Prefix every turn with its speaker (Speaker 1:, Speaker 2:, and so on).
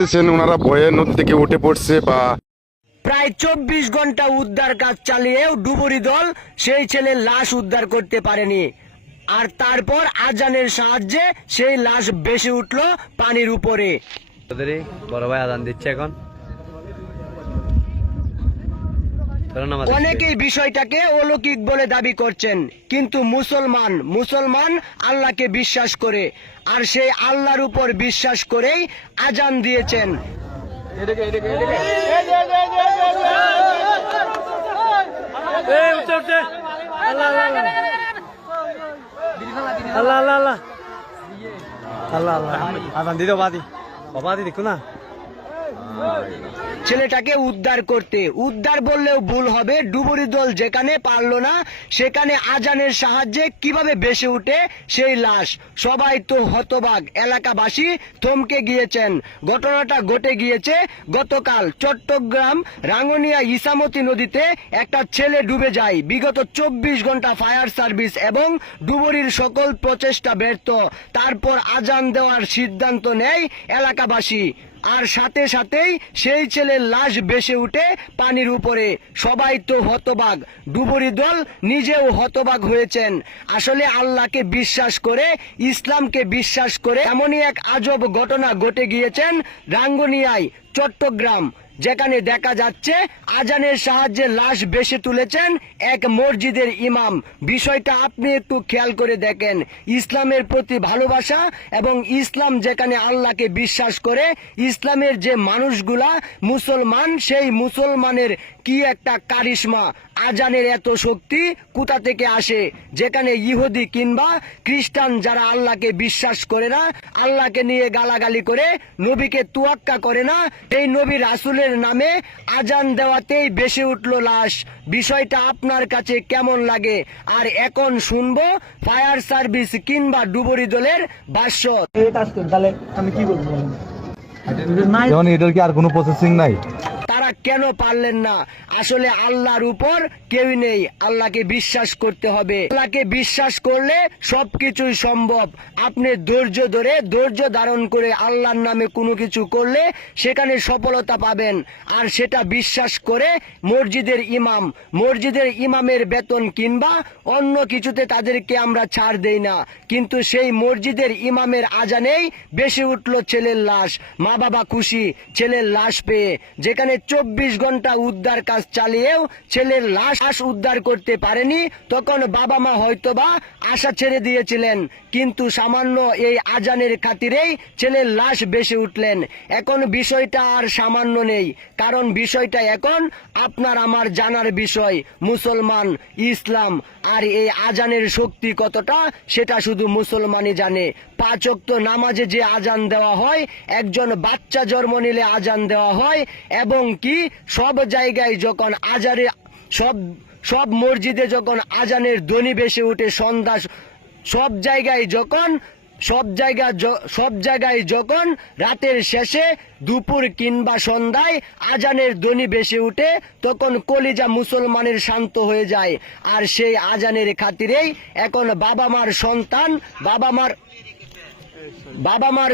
Speaker 1: ওনারা ভয়ে নদী থেকে উঠে পড়ছে বা
Speaker 2: প্রায় চব্বিশ ঘণ্টা উদ্ধার কাজ চালিয়েও ডুবুরি দল সেই ছেলের লাশ উদ্ধার করতে পারেনি। আর তারপর আজানের সাহায্যে সেই লাশ বেশি উঠল পানির উপরে।
Speaker 3: বড় ভাই আদান দিচ্ছে এখন।
Speaker 2: অনেকেই বিষয়টাকে অলৌকিক বলে দাবি করছেন কিন্তু মুসলমান মুসলমান আল্লাহকে বিশ্বাস করে আর সেই আল্লাহর উপর বিশ্বাস করেই আজান দিয়েছেন।
Speaker 3: আল্লাহ, আল্লাহ, আল্লাহ। আল্লাহ, আল্লাহ, আল্লাহ। আল্লাহ, আল্লাহ। আদান দিত বাদি বাবা দি দেখো না
Speaker 2: ছেলেটাকে উদ্ধার করতে। উদ্ধার বললেও ভুল হবে। ডুবুরি দল যেখানে পারল না, সেখানে আজানের সাহায্যে কীভাবে বেসে উঠে, সেই লাশ। সবাই তো হতবাক। এলাকাবাসী থমকে গিয়েছেন। ঘটনাটা ঘটে গিয়েছে গতকাল চট্টগ্রাম রাঙ্গনিয়া ইসামতি নদীতে একটা ছেলে ডুবে যায়। বিগত চব্বিশ ঘণ্টা ফায়ার সার্ভিস এবং ডুবুরির সকল প্রচেষ্টা ব্যর্থ। তারপর আজান দেওয়ার সিদ্ধান্ত নেয় এলাকাবাসী। আর সাথে সাথেই সেই ছেলের লাশ বেসে উঠে পানির উপরে। সবাই তো হতবাগ ডুবুরি দল নিজেও হতবাগ হয়েছেন। আসলে আল্লাহকে বিশ্বাস করে, ইসলামকে বিশ্বাস করে এমনই এক আজব ঘটনা ঘটে গিয়েছেন রাঙ্গুনিয়ায়। চট্টগ্রাম, যেখানে দেখা যাচ্ছে আজানের সাহায্যে লাশ বেশে তুলেছেন এক মসজিদের ইমাম। বিষয়টা আপনি একটু খেয়াল করে দেখেন। ইসলামের প্রতি ভালোবাসা এবং ইসলাম যেখানে আল্লাহকে বিশ্বাস করে, ইসলামের যে মানুষগুলা মুসলমান, সেই মুসলমানের কি একটা কারিশমা। আজানের এত শক্তি কোথা থেকে আসে? যেখানে ইহুদি কিংবা খ্রিস্টান যারা আল্লাহকে বিশ্বাস করে না আল্লাহকে নিয়ে গালাগালি করে নবীকে তুয়াক্কা করে না এই নবী রাসুলের নামে আজান দেওয়াতেই বেশি উঠল লাশ। বিষয়টা আপনার কাছে কেমন লাগে? আর এখন শুনব ফায়ার সার্ভিস কিংবা ডুবুরি দলের ভাষ্য।
Speaker 4: আমি কি বলব?
Speaker 5: এটার কি আর কোনো প্রসেসিং নাই?
Speaker 2: কেন পারলেন না? আসলে আল্লাহর উপর কেউ নেই। আল্লাহকে বিশ্বাস করতে হবে। আল্লাহকে বিশ্বাস করলে সবকিছুই সম্ভব। আপনি ধৈর্য ধরে ধৈর্য ধারণ করে আল্লাহর নামে কোনো কিছু করলে সেখানে সফলতা পাবেন। আর সেটা বিশ্বাস করে মসজিদের ইমাম, মসজিদের ইমামের বেতন কিংবা অন্য কিছুতে তাদেরকে আমরা ছাড় দেই না। কিন্তু সেই মসজিদের ইমামের আজানেই বেশি উঠল ছেলের লাশ। মা বাবা খুশি, ছেলের লাশ পেয়ে। যেখানে চব্বিশ ঘণ্টা উদ্ধার কাজ চালিয়েও ছেলের লাশ উদ্ধার করতে পারেনি, তখন বাবা মা হয়তোবা আশা ছেড়ে দিয়েছিলেন। কিন্তু সামান্য এই আজানের খাতিরেই ছেলের লাশ বেশি উঠলেন। এখন বিষয়টা আর সামান্য নেই, কারণ বিষয়টা এখন আপনার আমার জানার বিষয়, মুসলমান, ইসলাম, আর এই আজানের শক্তি কতটা সেটা শুধু মুসলমানই জানে। পাঁচ ওয়াক্ত নামাজে যে আজান দেওয়া হয়, একজন বাচ্চা জন্ম নিলে আজান দেওয়া হয়, এবং কি সব জায়গায় যখন আজারে, সব সব মসজিদে যখন আজানের ধ্বনি বেশি উঠে সন্ধ্যা, সব জায়গায় যখন, সব জায়গা সব জায়গায় যখন রাতের শেষে দুপুর কিংবা সন্ধ্যায় আজানের ধ্বনি বেশি উঠে, তখন কলিজা মুসলমানের শান্ত হয়ে যায়। আর সেই আজানের খাতিরেই এখন বাবা মার সন্তান বাবা মার বাবা মার